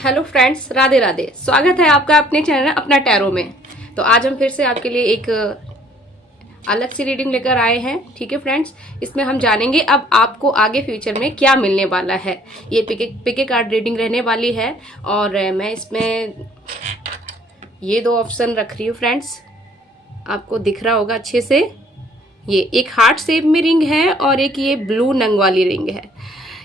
Hello friends, Radhe Radhe. स्वागत है आपका अपने चैनल अपना टैरो में। तो आज हम फिर से आपके लिए एक अलग सी रीडिंग लेकर आए हैं। ठीक है फ्रेंड्स, इसमें हम जानेंगे अब आपको आगे फ्यूचर में क्या मिलने वाला है। ये पिके कार्ड रीडिंग रहने वाली है और मैं इसमें ये दो ऑप्शन रख रही हूँ फ्रेंड्स, आपको दिख रहा होगा अच्छे से। ये एक हार्ट शेप में रिंग है और एक ये ब्लू नंग वाली रिंग है।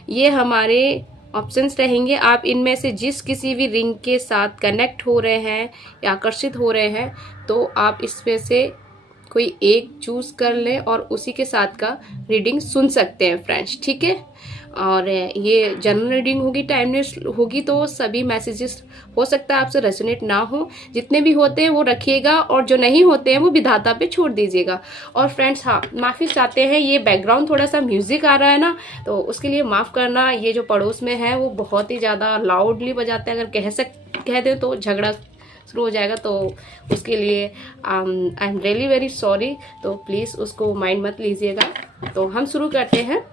ये हमारे ऑप्शंस रहेंगे। आप इनमें से जिस किसी भी रिंग के साथ कनेक्ट हो रहे हैं या आकर्षित हो रहे हैं तो आप इसमें से कोई एक चूज कर लें और उसी के साथ का रीडिंग सुन सकते हैं फ्रेंड्स। ठीक है, और ये जनरल रीडिंग होगी, टाइमलेस होगी, तो सभी मैसेजेस हो सकता है आपसे रेजोनेट ना हो। जितने भी होते हैं वो रखिएगा और जो नहीं होते हैं वो विधाता पे छोड़ दीजिएगा। और फ्रेंड्स हाँ, माफ़ी चाहते हैं, ये बैकग्राउंड थोड़ा सा म्यूजिक आ रहा है ना, तो उसके लिए माफ़ करना। ये जो पड़ोस में है वो बहुत ही ज़्यादा लाउडली बजाते हैं, अगर कह दें तो झगड़ा शुरू हो जाएगा, तो उसके लिए I am really very sorry. तो प्लीज़ उसको माइंड मत लीजिएगा। तो हम शुरू करते हैं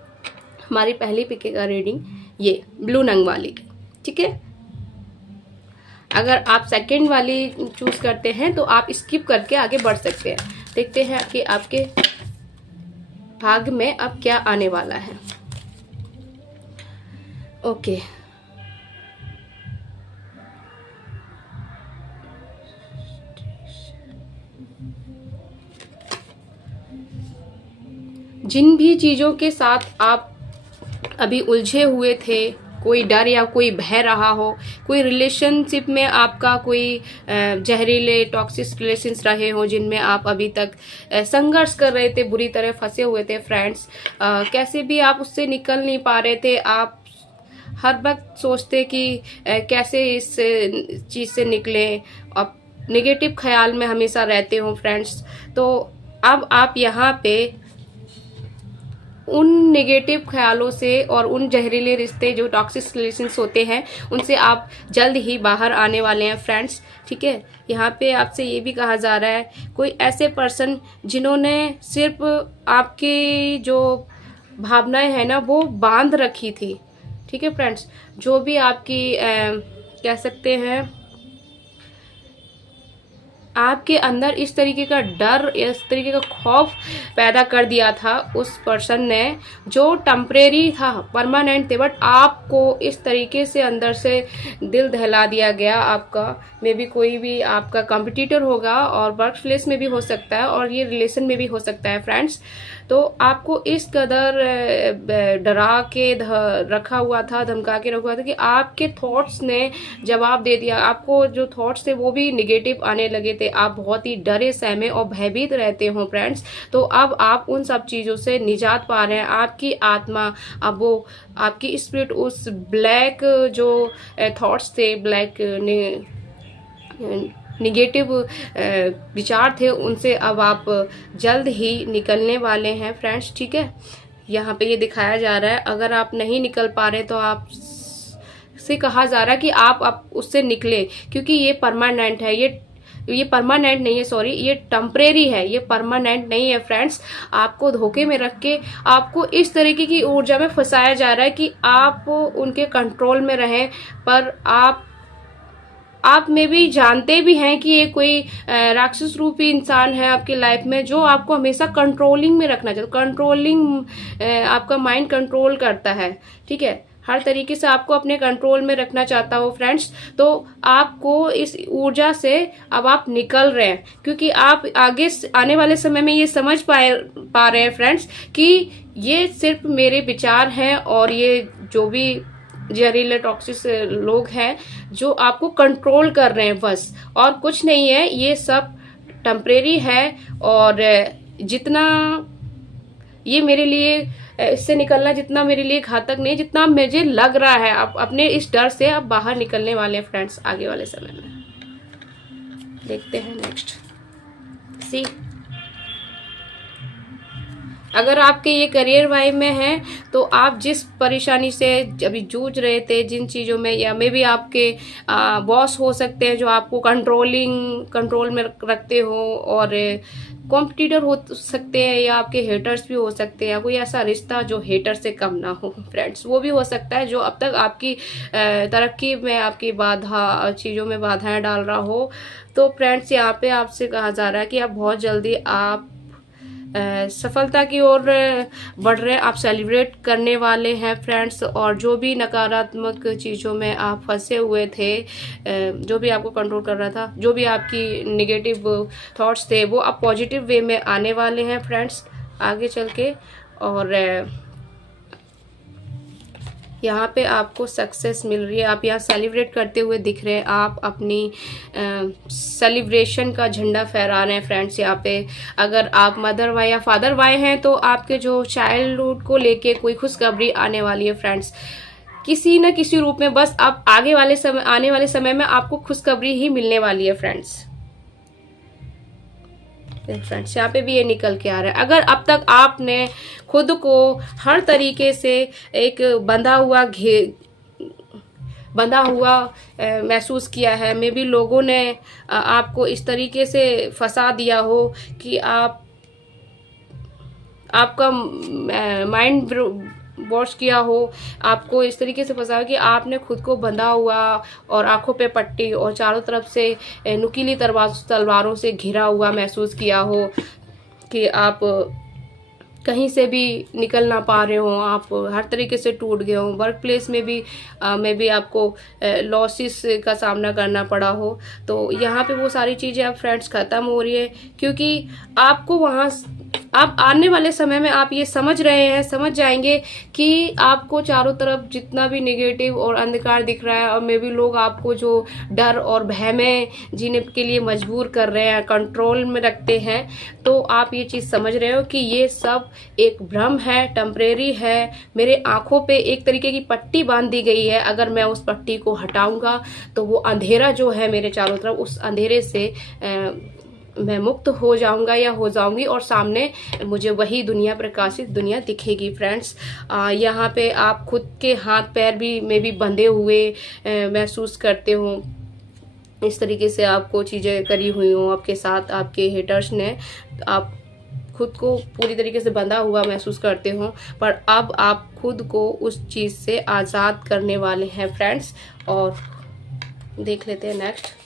हमारी पहली पिके का रीडिंग, ये ब्लू नंग वाली। ठीक है, अगर आप सेकंड वाली चूज करते हैं तो आप स्किप करके आगे बढ़ सकते हैं। देखते हैं कि आपके भाग में अब क्या आने वाला है। ओके, जिन भी चीजों के साथ आप अभी उलझे हुए थे, कोई डर या कोई भय रहा हो, कोई रिलेशनशिप में आपका कोई जहरीले टॉक्सिक रिलेशंस रहे हो जिनमें आप अभी तक संघर्ष कर रहे थे, बुरी तरह फंसे हुए थे फ्रेंड्स, कैसे भी आप उससे निकल नहीं पा रहे थे। आप हर वक्त सोचते कि कैसे इस चीज़ से निकलें, आप नेगेटिव ख्याल में हमेशा रहते हो फ्रेंड्स। तो अब आप यहाँ पे उन नेगेटिव ख्यालों से और उन जहरीले रिश्ते जो टॉक्सिक रिलेशंस होते हैं उनसे आप जल्द ही बाहर आने वाले हैं फ्रेंड्स। ठीक है, यहाँ पे आपसे ये भी कहा जा रहा है, कोई ऐसे पर्सन जिन्होंने सिर्फ आपकी जो भावनाएं हैं ना वो बांध रखी थी। ठीक है फ्रेंड्स, जो भी आपकी कह सकते हैं आपके अंदर इस तरीके का डर, इस तरीके का खौफ पैदा कर दिया था उस पर्सन ने, जो टेम्परेरी था, परमानेंट थे, बट आपको इस तरीके से अंदर से दिल दहला दिया गया। आपका मे बी कोई भी आपका कॉम्पिटिटर होगा और वर्क प्लेस में भी हो सकता है और ये रिलेशन में भी हो सकता है फ्रेंड्स। तो आपको इस कदर डरा के रखा हुआ था, धमका के रखा हुआ था कि आपके थॉट्स ने जवाब दे दिया। आपको जो थॉट्स थे वो भी निगेटिव आने लगे थे, आप बहुत ही डरे सहमे और भयभीत रहते हो फ्रेंड्स। तो अब आप उन सब चीज़ों से निजात पा रहे हैं। आपकी आत्मा, अब वो आपकी स्पिरिट उस ब्लैक जो थॉट्स थे, ब्लैक निगेटिव विचार थे, उनसे अब आप जल्द ही निकलने वाले हैं फ्रेंड्स। ठीक है, यहाँ पे ये दिखाया जा रहा है, अगर आप नहीं निकल पा रहे तो आप से कहा जा रहा है कि आप उससे निकले, क्योंकि ये परमानेंट है। ये परमानेंट नहीं है, सॉरी, ये टेम्परेरी है, ये परमानेंट नहीं है फ्रेंड्स। आपको धोखे में रख के आपको इस तरीके की ऊर्जा में फंसाया जा रहा है कि आप उनके कंट्रोल में रहें, पर आप में भी जानते भी हैं कि ये कोई राक्षस रूपी इंसान है आपकी लाइफ में, जो आपको हमेशा कंट्रोलिंग में रखना चाहता है। कंट्रोलिंग, आपका माइंड कंट्रोल करता है। ठीक है, हर तरीके से आपको अपने कंट्रोल में रखना चाहता हो फ्रेंड्स। तो आपको इस ऊर्जा से अब आप निकल रहे हैं, क्योंकि आप आगे आने वाले समय में ये समझ पा रहे हैं फ्रेंड्स कि ये सिर्फ मेरे विचार हैं और ये जो भी जहरीले टॉक्सिक लोग हैं जो आपको कंट्रोल कर रहे हैं बस, और कुछ नहीं है। ये सब टेम्परेरी है और जितना ये मेरे लिए, इससे निकलना जितना मेरे लिए घातक नहीं, जितना मुझे लग रहा है, आप अपने इस डर से आप बाहर निकलने वाले हैं फ्रेंड्स आगे वाले समय में। देखते हैं नेक्स्ट। सी, अगर आपके ये करियर वाइब में है तो आप जिस परेशानी से अभी जूझ रहे थे, जिन चीज़ों में, या मे बी आपके बॉस हो सकते हैं जो आपको कंट्रोल में रखते हो, और कॉम्पिटिटर हो सकते हैं, या आपके हेटर्स भी हो सकते हैं, कोई ऐसा रिश्ता जो हेटर से कम ना हो फ्रेंड्स, वो भी हो सकता है जो अब तक आपकी तरक्की में आपकी चीज़ों में बाधाएं डाल रहा हो। तो फ्रेंड्स यहाँ पे आपसे कहा जा रहा है कि आप बहुत जल्दी आप सफलता की ओर बढ़ रहे हैं, आप सेलिब्रेट करने वाले हैं फ्रेंड्स। और जो भी नकारात्मक चीज़ों में आप फंसे हुए थे, जो भी आपको कंट्रोल कर रहा था, जो भी आपकी नेगेटिव थॉट्स थे, वो अब पॉजिटिव वे में आने वाले हैं फ्रेंड्स आगे चल के। और यहाँ पे आपको सक्सेस मिल रही है, आप यहाँ सेलिब्रेट करते हुए दिख रहे हैं, आप अपनी सेलिब्रेशन का झंडा फहरा रहे हैं फ्रेंड्स। यहाँ पे अगर आप मदर वाई या फादर वाई हैं तो आपके जो चाइल्डहुड को लेके कोई खुशखबरी आने वाली है फ्रेंड्स, किसी न किसी रूप में। बस आप आने वाले समय में आपको खुशखबरी ही मिलने वाली है फ्रेंड्स। यहाँ पे भी ये निकल के आ रहा है, अगर अब तक आपने खुद को हर तरीके से एक बंधा हुआ महसूस किया है, मे बी लोगों ने आपको इस तरीके से फंसा दिया हो कि आपका माइंड वॉश किया हो, आपको इस तरीके से फंसा कि आपने खुद को बंधा हुआ और आंखों पे पट्टी और चारों तरफ से नुकीली तलवारों से घिरा हुआ महसूस किया हो, कि आप कहीं से भी निकल ना पा रहे हो, आप हर तरीके से टूट गए हो, वर्क प्लेस में भी आपको लॉसेस का सामना करना पड़ा हो। तो यहाँ पे वो सारी चीज़ें अब फ्रेंड्स ख़त्म हो रही है, क्योंकि आपको वहाँ आप आने वाले समय में आप ये समझ जाएंगे कि आपको चारों तरफ जितना भी नेगेटिव और अंधकार दिख रहा है, और मे भी लोग आपको जो डर और भय में जीने के लिए मजबूर कर रहे हैं, कंट्रोल में रखते हैं, तो आप ये चीज़ समझ रहे हो कि ये सब एक भ्रम है, टेम्परेरी है। मेरे आंखों पे एक तरीके की पट्टी बांध दी गई है, अगर मैं उस पट्टी को हटाऊंगा तो वो अंधेरा जो है मेरे चारों तरफ, उस अंधेरे से मैं मुक्त हो जाऊंगा या हो जाऊंगी, और सामने मुझे वही दुनिया, प्रकाशित दुनिया दिखेगी फ्रेंड्स। यहाँ पे आप खुद के हाथ पैर भी में भी बंधे हुए महसूस करते हो, इस तरीके से आपको चीज़ें करी हुई हो आपके साथ आपके हेटर्स ने, आप खुद को पूरी तरीके से बंधा हुआ महसूस करते हो, पर अब आप खुद को उस चीज़ से आज़ाद करने वाले हैं फ्रेंड्स। और देख लेते हैं नेक्स्ट।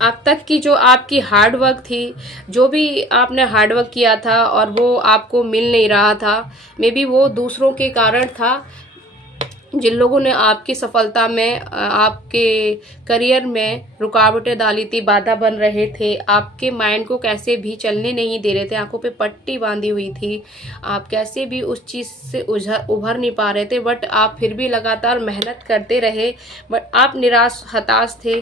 अब तक की जो आपकी हार्ड वर्क थी, जो भी आपने हार्ड वर्क किया था और वो आपको मिल नहीं रहा था, मे बी वो दूसरों के कारण था, जिन लोगों ने आपकी सफलता में, आपके करियर में रुकावटें डाली थी, बाधा बन रहे थे, आपके माइंड को कैसे भी चलने नहीं दे रहे थे, आंखों पे पट्टी बांधी हुई थी, आप कैसे भी उस चीज़ से उभर नहीं पा रहे थे, बट आप फिर भी लगातार मेहनत करते रहे, बट आप निराश हताश थे।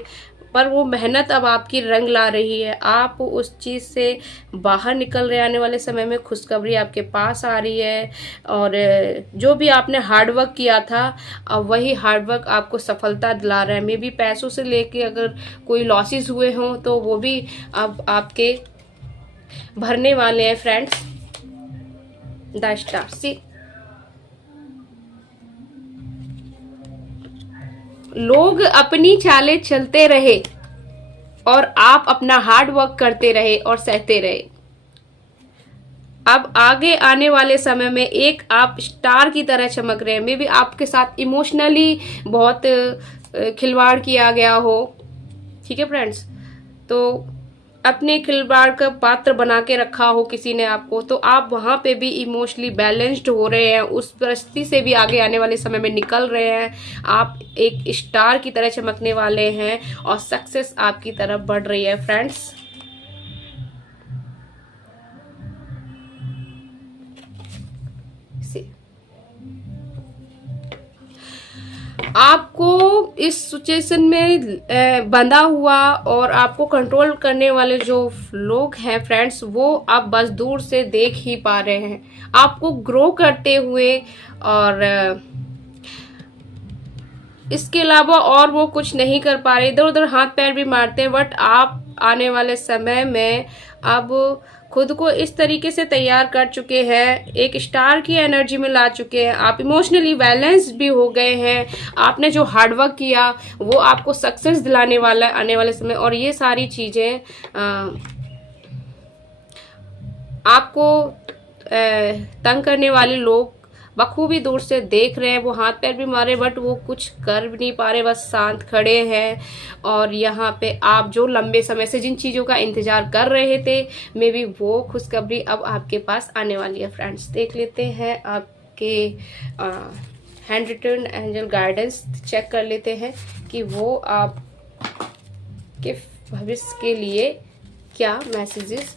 पर वो मेहनत अब आपकी रंग ला रही है, आप उस चीज़ से बाहर निकल रहे, आने वाले समय में खुशखबरी आपके पास आ रही है। और जो भी आपने हार्ड वर्क किया था, अब वही हार्ड वर्क आपको सफलता दिला रहा है। मे बी पैसों से लेके अगर कोई लॉसेस हुए हों तो वो भी अब आपके भरने वाले हैं फ्रेंड्स। द स्टार, सी लोग अपनी चालें चलते रहे और आप अपना हार्ड वर्क करते रहे और सहते रहे। अब आगे आने वाले समय में एक आप स्टार की तरह चमक रहे हैं। मे बी आपके साथ इमोशनली बहुत खिलवाड़ किया गया हो, ठीक है फ्रेंड्स, तो अपने खिलवाड़ का पात्र बना के रखा हो किसी ने आपको, तो आप वहाँ पे भी इमोशनली बैलेंस्ड हो रहे हैं, उस परिस्थिति से भी आगे आने वाले समय में निकल रहे हैं। आप एक स्टार की तरह चमकने वाले हैं और सक्सेस आपकी तरफ बढ़ रही है फ्रेंड्स। आपको इस सिचुएशन में बंधा हुआ और आपको कंट्रोल करने वाले जो लोग हैं फ्रेंड्स, वो आप बस दूर से देख ही पा रहे हैं आपको ग्रो करते हुए। और इसके अलावा और वो कुछ नहीं कर पा रहे, इधर उधर हाथ पैर भी मारते हैं, बट आप आने वाले समय में अब खुद को इस तरीके से तैयार कर चुके हैं, एक स्टार की एनर्जी में ला चुके हैं, आप इमोशनली बैलेंस्ड भी हो गए हैं। आपने जो हार्डवर्क किया वो आपको सक्सेस दिलाने वाला है आने वाले समय। और ये सारी चीज़ें आपको तंग करने वाले लोग बखूबी दूर से देख रहे हैं, वो हाथ पैर भी मारे बट वो कुछ कर भी नहीं पा रहे, बस शांत खड़े हैं। और यहाँ पे आप जो लंबे समय से जिन चीज़ों का इंतजार कर रहे थे, मे बी वो खुशखबरी अब आपके पास आने वाली है। फ्रेंड्स, देख लेते हैं आपके handwritten angel guidance, check कर लेते हैं कि वो आप के भविष्य के लिए क्या मैसेजेस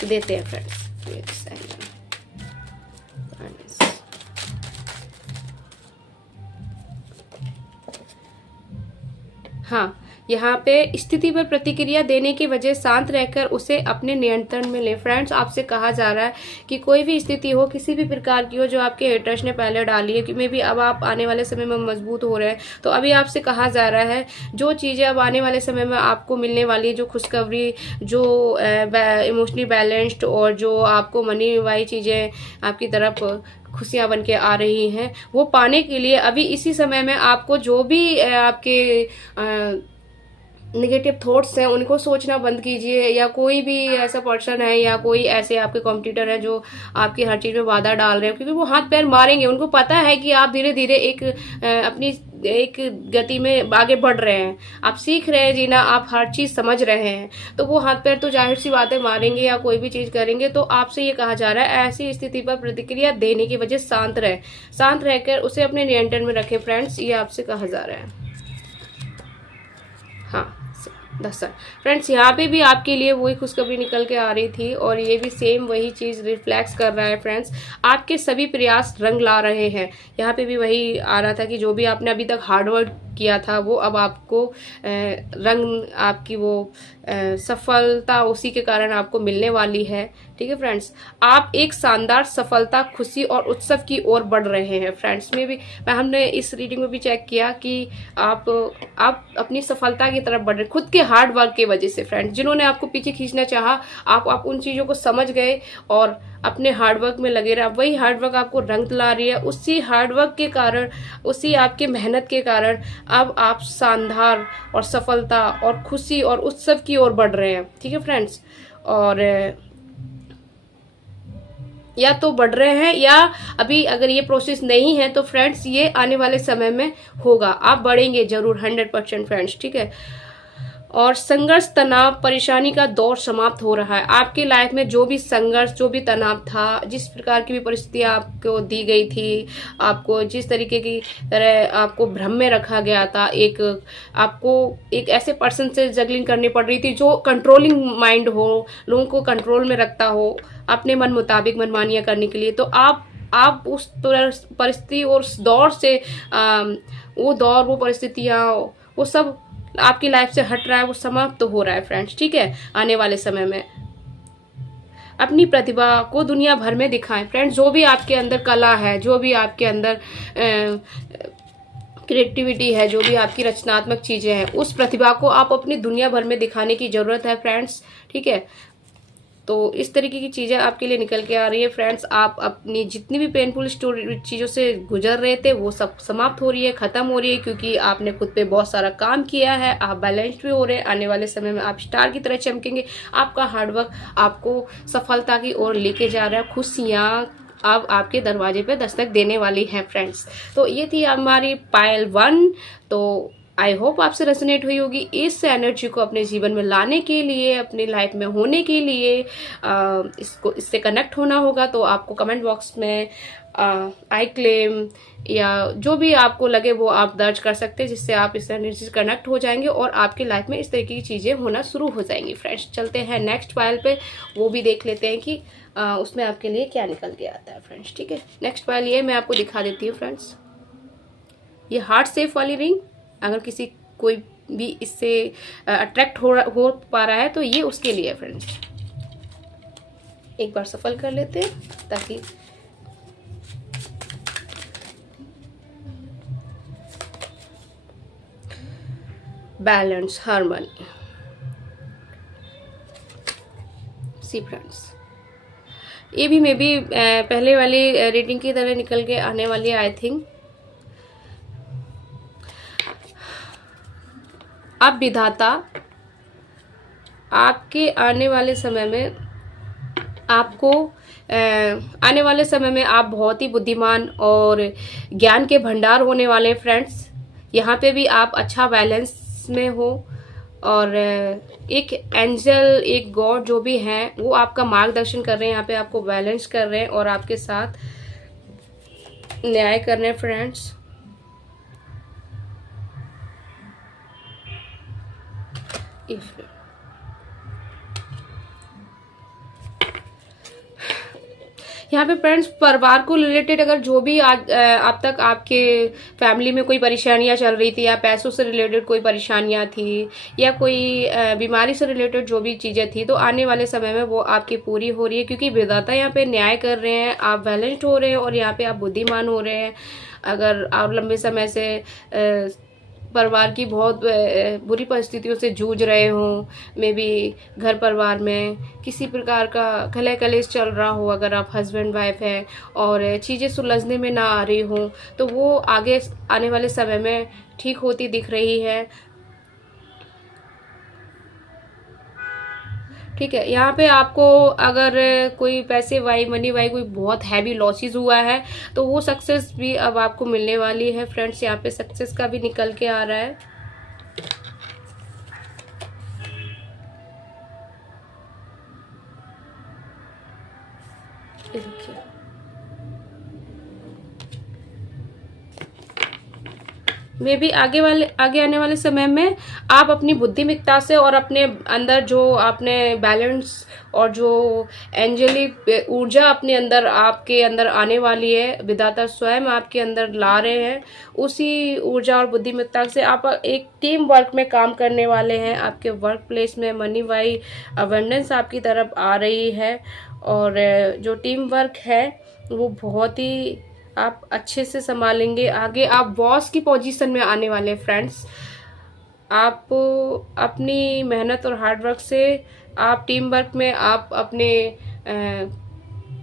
देते हैं। फ्रेंड्स, हाँ, यहाँ पे स्थिति पर प्रतिक्रिया देने की वजह शांत रहकर उसे अपने नियंत्रण में ले। फ्रेंड्स, आपसे कहा जा रहा है कि कोई भी स्थिति हो, किसी भी प्रकार की हो, जो आपके हेटर्स ने पहले डाली है, कि मे भी अब आप आने वाले समय में मजबूत हो रहे हैं, तो अभी आपसे कहा जा रहा है जो चीज़ें अब आने वाले समय में आपको मिलने वाली है, जो खुशखबरी, जो इमोशनली बैलेंस्ड और जो आपको मनी वाली चीज़ें आपकी तरफ खुशियाँ बन के आ रही हैं, वो पाने के लिए अभी इसी समय में आपको जो भी आपके नेगेटिव थॉट्स हैं उनको सोचना बंद कीजिए। या कोई भी ऐसा पर्सन है या कोई ऐसे आपके कॉम्पिटिटर है जो आपकी हर चीज़ में बाधा डाल रहे हैं, क्योंकि वो हाथ पैर मारेंगे। उनको पता है कि आप धीरे धीरे अपनी एक गति में आगे बढ़ रहे हैं, आप सीख रहे हैं जीना, आप हर चीज़ समझ रहे हैं, तो वो हाथ पैर तो जाहिर सी बातें मारेंगे या कोई भी चीज़ करेंगे। तो आपसे ये कहा जा रहा है ऐसी स्थिति पर प्रतिक्रिया देने की वजह शांत रहे, शांत रहकर उसे अपने नियंत्रण में रखें। फ्रेंड्स, ये आपसे कहा जा रहा है। हाँ, 10 फ्रेंड्स, यहाँ पे भी आपके लिए वही खुशखबरी निकल के आ रही थी और ये भी सेम वही चीज़ रिफ्लेक्स कर रहा है। फ्रेंड्स, आपके सभी प्रयास रंग ला रहे हैं। यहाँ पे भी वही आ रहा था कि जो भी आपने अभी तक हार्डवर्क किया था वो अब आपको रंग, आपकी वो सफलता उसी के कारण आपको मिलने वाली है। ठीक है फ्रेंड्स, आप एक शानदार सफलता, खुशी और उत्सव की ओर बढ़ रहे हैं। फ्रेंड्स, में भी हमने इस रीडिंग में भी चेक किया कि आप अपनी सफलता की तरफ बढ़ रहे खुद के हार्ड वर्क की वजह से। फ्रेंड्स, जिन्होंने आपको पीछे खींचना चाहा, आप उन चीज़ों को समझ गए और अपने हार्डवर्क में लगे रहे। वही हार्डवर्क आपको रंग ला रही है, उसी हार्डवर्क के कारण, उसी आपके मेहनत के कारण अब आप शानदार और सफलता और खुशी और उत्सव की ओर बढ़ रहे हैं। ठीक है फ्रेंड्स, और या तो बढ़ रहे हैं या अभी अगर ये प्रोसेस नहीं है तो फ्रेंड्स ये आने वाले समय में होगा, आप बढ़ेंगे जरूर 100% फ्रेंड्स। ठीक है, और संघर्ष, तनाव, परेशानी का दौर समाप्त हो रहा है। आपकी लाइफ में जो भी संघर्ष, जो भी तनाव था, जिस प्रकार की भी परिस्थिति आपको दी गई थी, आपको जिस तरीके की तरह आपको भ्रम में रखा गया था, आपको एक ऐसे पर्सन से जगलिंग करनी पड़ रही थी जो कंट्रोलिंग माइंड हो, लोगों को कंट्रोल में रखता हो अपने मन मुताबिक मनमानियाँ करने के लिए, तो आप उस परिस्थिति और उस दौर से वो दौर, वो परिस्थितियाँ, वो सब आपकी लाइफ से हट रहा है, वो समाप्त तो हो रहा है फ्रेंड्स। ठीक है, आने वाले समय में अपनी प्रतिभा को दुनिया भर में दिखाएं। फ्रेंड्स, जो भी आपके अंदर कला है, जो भी आपके अंदर क्रिएटिविटी है, जो भी आपकी रचनात्मक चीज़ें हैं, उस प्रतिभा को आप अपनी दुनिया भर में दिखाने की ज़रूरत है फ्रेंड्स। ठीक है, तो इस तरीके की चीज़ें आपके लिए निकल के आ रही है फ्रेंड्स। आप अपनी जितनी भी पेनफुल चीज़ों से गुजर रहे थे वो सब समाप्त हो रही है, ख़त्म हो रही है, क्योंकि आपने खुद पे बहुत सारा काम किया है, आप बैलेंस्ड भी हो रहे हैं। आने वाले समय में आप स्टार की तरह चमकेंगे। आपका हार्डवर्क आपको सफलता की ओर लेके जा रहा है। खुशियाँ अब आपके दरवाजे पे दस्तक देने वाली हैं फ्रेंड्स। तो ये थी हमारी पायल 1। तो आई होप आपसे रेजोनेट हुई होगी। इस एनर्जी को अपने जीवन में लाने के लिए, अपनी लाइफ में होने के लिए इससे कनेक्ट होना होगा। तो आपको कमेंट बॉक्स में आई क्लेम या जो भी आपको लगे वो आप दर्ज कर सकते हैं, जिससे आप इस एनर्जी से कनेक्ट हो जाएंगे और आपकी लाइफ में इस तरीके की चीज़ें होना शुरू हो जाएंगी फ्रेंड्स। चलते हैं नेक्स्ट पायल पे, वो भी देख लेते हैं कि उसमें आपके लिए क्या निकल के आता है फ्रेंड्स। ठीक है, नेक्स्ट पायल ये मैं आपको दिखा देती हूँ फ्रेंड्स। ये हार्ट शेप वाली रिंग, अगर किसी कोई भी इससे अट्रैक्ट हो पा रहा है तो ये उसके लिए है फ्रेंड्स। एक बार सफल कर लेते हैं ताकि बैलेंस, हार्मनी। सी फ्रेंड्स, ये भी मे बी पहले वाली रीडिंग की तरह निकल के आने वाली है आई थिंक। अब विधाता आपके आने वाले समय में आपको आने वाले समय में आप बहुत ही बुद्धिमान और ज्ञान के भंडार होने वाले फ्रेंड्स। यहाँ पे भी आप अच्छा बैलेंस में हो और एक एंजल, एक गॉड जो भी हैं वो आपका मार्गदर्शन कर रहे हैं, यहाँ पे आपको बैलेंस कर रहे हैं और आपके साथ न्याय कर रहे हैं फ्रेंड्स। यहाँ पे फ्रेंड्स परिवार को रिलेटेड अगर जो भी आज अब तक आपके फैमिली में कोई परेशानियां चल रही थी या पैसों से रिलेटेड कोई परेशानियां थी या कोई बीमारी से रिलेटेड जो भी चीज़ें थी, तो आने वाले समय में वो आपकी पूरी हो रही है, क्योंकि विधाता यहाँ पे न्याय कर रहे हैं, आप बैलेंस्ड हो रहे हैं और यहाँ पे आप बुद्धिमान हो रहे हैं। अगर आप लंबे समय से परिवार की बहुत बुरी परिस्थितियों से जूझ रहे हों, मे बी घर परिवार में किसी प्रकार का कलह कलेश चल रहा हो, अगर आप हस्बैंड वाइफ हैं और चीज़ें सुलझने में ना आ रही हों, तो वो आगे आने वाले समय में ठीक होती दिख रही है। ठीक है, यहाँ पे आपको अगर कोई पैसे वाई, मनी वाई कोई बहुत हैवी लॉसेस हुआ है तो वो सक्सेस भी अब आपको मिलने वाली है फ्रेंड्स। यहाँ पे सक्सेस का भी निकल के आ रहा है। देखिए, मे भी आगे आने वाले समय में आप अपनी बुद्धिमत्ता से और अपने अंदर जो आपने बैलेंस और जो एंजेलिक ऊर्जा अपने अंदर आपके अंदर आने वाली है, विधाता स्वयं आपके अंदर ला रहे हैं, उसी ऊर्जा और बुद्धिमत्ता से आप एक टीम वर्क में काम करने वाले हैं। आपके वर्क प्लेस में मनी वाई अबंडेंस आपकी तरफ आ रही है और जो टीम वर्क है वो बहुत ही आप अच्छे से संभालेंगे। आगे आप बॉस की पोजीशन में आने वाले फ्रेंड्स। आप अपनी मेहनत और हार्डवर्क से आप टीम वर्क में आप अपने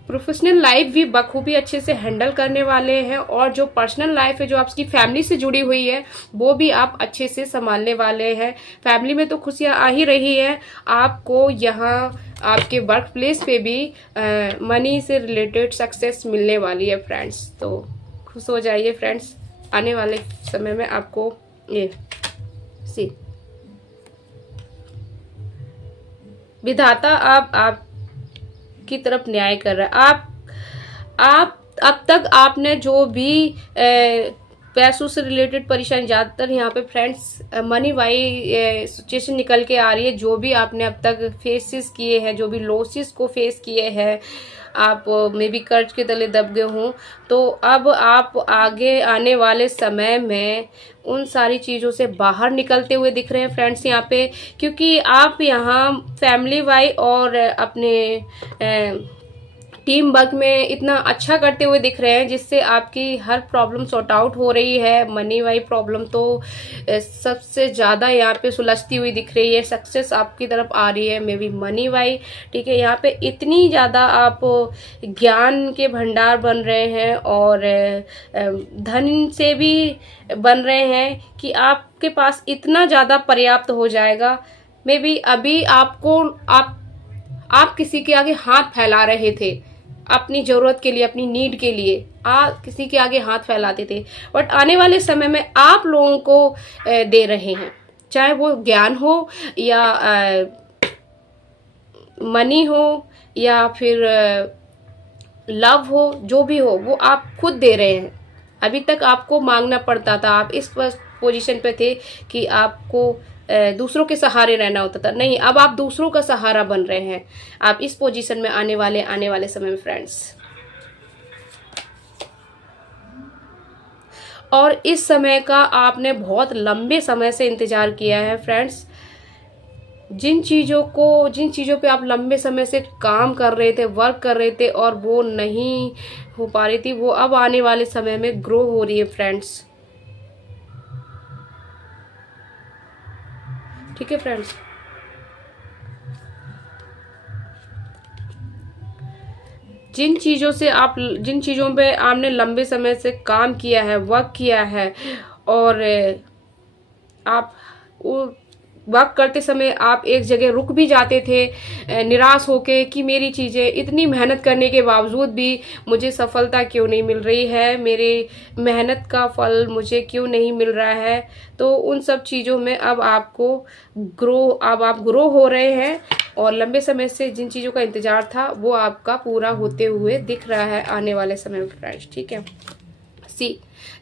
प्रोफेशनल लाइफ भी बखूबी अच्छे से हैंडल करने वाले हैं और जो पर्सनल लाइफ है जो आपकी फैमिली से जुड़ी हुई है वो भी आप अच्छे से संभालने वाले हैं। फैमिली में तो खुशियां आ ही रही है, आपको यहाँ आपके वर्क प्लेस पे भी मनी से रिलेटेड सक्सेस मिलने वाली है फ्रेंड्स। तो खुश हो जाइए फ्रेंड्स, आने वाले समय में आपको ये सी विधाता आप की तरफ न्याय कर रहा है। आप अब तक आपने जो भी पैसों से रिलेटेड परेशानी, ज़्यादातर यहाँ पे फ्रेंड्स मनी वाई सिचुएशन निकल के आ रही है, जो भी आपने अब तक फेसेस किए हैं, जो भी लॉसेस को फेस किए हैं, आप मे बी कर्ज के तले दब गए हों, तो अब आप आगे आने वाले समय में उन सारी चीज़ों से बाहर निकलते हुए दिख रहे हैं फ्रेंड्स यहाँ पे, क्योंकि आप यहाँ फैमिली वाई और अपने टीम वर्क में इतना अच्छा करते हुए दिख रहे हैं जिससे आपकी हर प्रॉब्लम सॉर्ट आउट हो रही है। मनी वाई प्रॉब्लम तो सबसे ज़्यादा यहाँ पे सुलझती हुई दिख रही है, सक्सेस आपकी तरफ आ रही है, मे बी मनी वाई। ठीक है, यहाँ पे इतनी ज़्यादा आप ज्ञान के भंडार बन रहे हैं और धन से भी बन रहे हैं कि आपके पास इतना ज़्यादा पर्याप्त हो जाएगा। मे बी अभी आपको आप किसी के आगे हाथ फैला रहे थे अपनी जरूरत के लिए, अपनी नीड के लिए आप किसी के आगे हाथ फैलाते थे, बट आने वाले समय में आप लोगों को दे रहे हैं, चाहे वो ज्ञान हो या मनी हो या फिर लव हो, जो भी हो वो आप खुद दे रहे हैं। अभी तक आपको मांगना पड़ता था, आप इस पोजीशन पे थे कि आपको दूसरों के सहारे रहना होता था, नहीं, अब आप दूसरों का सहारा बन रहे हैं। आप इस पोजीशन में आने वाले समय में फ्रेंड्स। और इस समय का आपने बहुत लंबे समय से इंतजार किया है फ्रेंड्स। जिन चीज़ों पे आप लंबे समय से काम कर रहे थे, वर्क कर रहे थे और वो नहीं हो पा रही थी, वो अब आने वाले समय में ग्रो हो रही है फ्रेंड्स। ठीक है फ्रेंड्स। जिन चीज़ों पे आपने लंबे समय से काम किया है, वर्क किया है, और आप वो वर्क करते समय आप एक जगह रुक भी जाते थे निराश होके कि मेरी चीज़ें, इतनी मेहनत करने के बावजूद भी मुझे सफलता क्यों नहीं मिल रही है, मेरे मेहनत का फल मुझे क्यों नहीं मिल रहा है। तो उन सब चीज़ों में अब आप ग्रो हो रहे हैं, और लंबे समय से जिन चीज़ों का इंतजार था वो आपका पूरा होते हुए दिख रहा है आने वाले समय में फ्रेंड्स। ठीक है,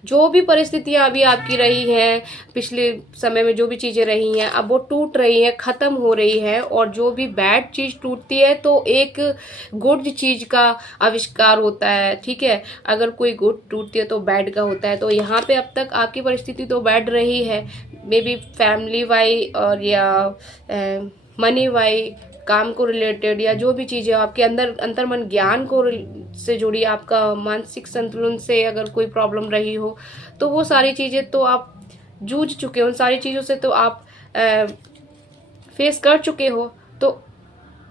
जो भी परिस्थितियां अभी आपकी रही हैं, पिछले समय में जो भी चीजें रही हैं, अब वो टूट रही हैं, खत्म हो रही है। और जो भी बैड चीज टूटती है तो एक गुड चीज का आविष्कार होता है। ठीक है, अगर कोई गुड टूटती है तो बैड का होता है। तो यहाँ पे अब तक आपकी परिस्थिति तो बैड रही है, मे बी फैमिली वाई और या मनी वाई, काम को रिलेटेड, या जो भी चीज़ें आपके अंदर अंतर्मन ज्ञान को से जुड़ी, आपका मानसिक संतुलन से अगर कोई प्रॉब्लम रही हो, तो वो सारी चीज़ें तो आप जूझ चुके हो, उन सारी चीज़ों से तो आप फेस कर चुके हो। तो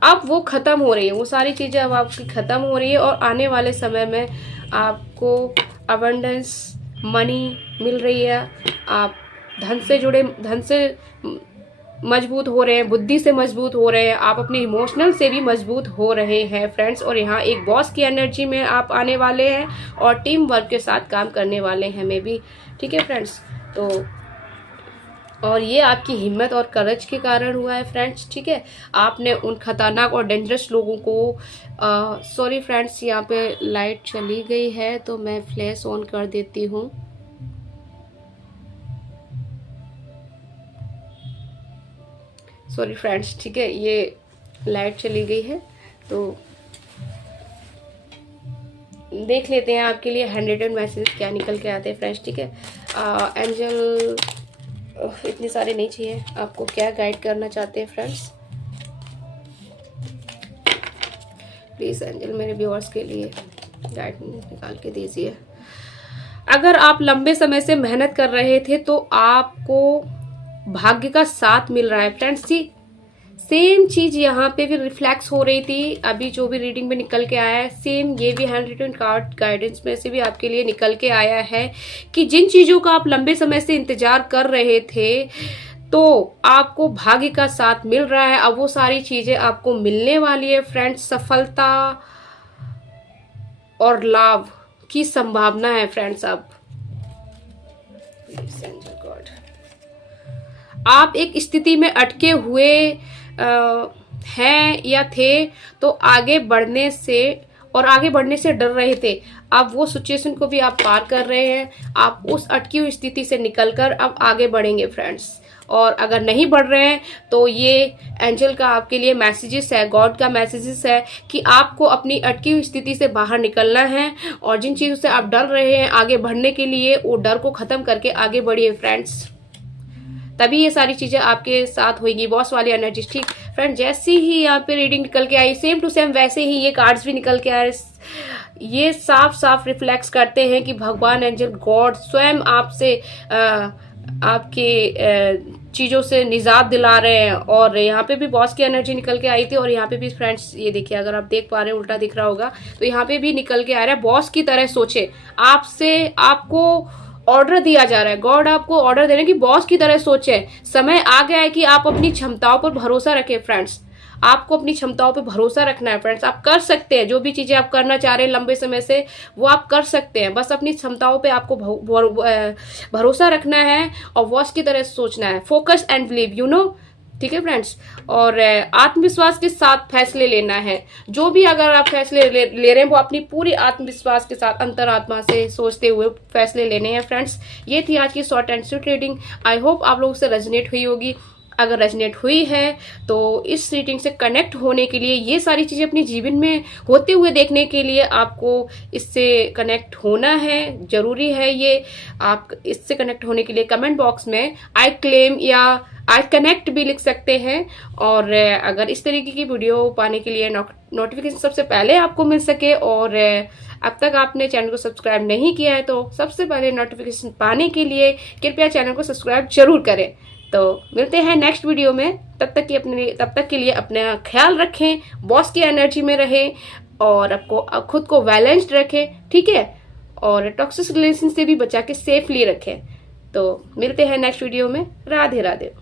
अब वो ख़त्म हो रही है, वो सारी चीज़ें अब आपकी ख़त्म हो रही है, और आने वाले समय में आपको अबंडेंस मनी मिल रही है। आप धन से मजबूत हो रहे हैं, बुद्धि से मजबूत हो रहे हैं, आप अपने इमोशनल से भी मजबूत हो रहे हैं फ्रेंड्स। और यहाँ एक बॉस की एनर्जी में आप आने वाले हैं, और टीम वर्क के साथ काम करने वाले हैं मे बी। ठीक है फ्रेंड्स, तो और ये आपकी हिम्मत और करेज के कारण हुआ है फ्रेंड्स। ठीक है, आपने उन खतरनाक और डेंजरस लोगों को सॉरी फ्रेंड्स, यहाँ पे लाइट चली गई है तो मैं फ्लैश ऑन कर देती हूँ। सॉरी फ्रेंड्स, ठीक है, ये लाइट चली गई है तो देख लेते हैं आपके लिए हैंडरिटन मैसेज क्या निकल के आते हैं फ्रेंड्स। ठीक है, एंजल इतने सारे नहीं चाहिए, आपको क्या गाइड करना चाहते हैं फ्रेंड्स, प्लीज एंजल मेरे व्यूअर्स के लिए गाइड निकाल के दीजिए। अगर आप लंबे समय से मेहनत कर रहे थे तो आपको भाग्य का साथ मिल रहा है फ्रेंड्स। जी, सेम चीज यहाँ पे भी रिफ्लेक्स हो रही थी, अभी जो भी रीडिंग में निकल के आया है, सेम ये भी हैंड रिटन कार्ड गाइडेंस में से भी आपके लिए निकल के आया है कि जिन चीजों का आप लंबे समय से इंतजार कर रहे थे तो आपको भाग्य का साथ मिल रहा है। अब वो सारी चीजें आपको मिलने वाली है फ्रेंड्स। सफलता और लाभ की संभावना है फ्रेंड्स। अब आप एक स्थिति में अटके हुए हैं या थे तो आगे बढ़ने से डर रहे थे। अब वो सिचुएशन को भी आप पार कर रहे हैं, आप उस अटकी हुई स्थिति से निकलकर अब आगे बढ़ेंगे फ्रेंड्स। और अगर नहीं बढ़ रहे हैं तो ये एंजल का आपके लिए मैसेजेस है, गॉड का मैसेजेस है कि आपको अपनी अटकी हुई स्थिति से बाहर निकलना है, और जिन चीजों से आप डर रहे हैं आगे बढ़ने के लिए, वो डर को खत्म करके आगे बढ़िए फ्रेंड्स, तभी ये सारी चीजें आपके साथ होगी। बॉस वाली एनर्जी। ठीक फ्रेंड, जैसी ही यहाँ पे रीडिंग निकल के आई, सेम टू सेम वैसे ही ये कार्ड्स भी निकल के आए। ये साफ साफ रिफ्लेक्ट करते हैं कि भगवान, एंजल, गॉड स्वयं आपसे आपके चीजों से निजात दिला रहे हैं। और यहाँ पे भी बॉस की एनर्जी निकल के आई थी, और यहाँ पे भी फ्रेंड्स ये देखिए, अगर आप देख पा रहे हैं उल्टा दिख रहा होगा, तो यहाँ पे भी निकल के आ रहा है बॉस की तरह सोचे। आपको ऑर्डर दिया जा रहा है, गॉड आपको ऑर्डर दे रहे हैं कि बॉस की तरह सोचे। समय आ गया है कि आप अपनी क्षमताओं पर भरोसा रखें फ्रेंड्स। आपको अपनी क्षमताओं पर भरोसा रखना है फ्रेंड्स। आप कर सकते हैं, जो भी चीजें आप करना चाह रहे हैं लंबे समय से वो आप कर सकते हैं। बस अपनी क्षमताओं पे आपको भरोसा रखना है और बॉस की तरह सोचना है। Focus and believe, you know. ठीक है फ्रेंड्स, और आत्मविश्वास के साथ फैसले लेना है। जो भी अगर आप फैसले ले रहे हैं वो अपनी पूरी आत्मविश्वास के साथ अंतरात्मा से सोचते हुए फैसले लेने हैं फ्रेंड्स। ये थी आज की short and sweet reading. I hope आप लोगों से रेजोनेट हुई होगी। अगर रेजोनेट हुई है तो इस रीडिंग से कनेक्ट होने के लिए, ये सारी चीजें अपनी जीवन में होते हुए देखने के लिए आपको इससे कनेक्ट होना है, जरूरी है ये। आप इससे कनेक्ट होने के लिए कमेंट बॉक्स में आई क्लेम या आई कनेक्ट भी लिख सकते हैं। और अगर इस तरीके की वीडियो पाने के लिए नोटिफिकेशन सबसे पहले आपको मिल सके, और अब तक आपने चैनल को सब्सक्राइब नहीं किया है तो सबसे पहले नोटिफिकेशन पाने के लिए कृपया चैनल को सब्सक्राइब जरूर करें। तो मिलते हैं नेक्स्ट वीडियो में। तब तक के लिए अपना ख्याल रखें, बॉस की एनर्जी में रहें और आपको खुद को बैलेंस्ड रखें, ठीक है, और टॉक्सिक रिलेशन से भी बचा के सेफली रखें। तो मिलते हैं नेक्स्ट वीडियो में। राधे राधे।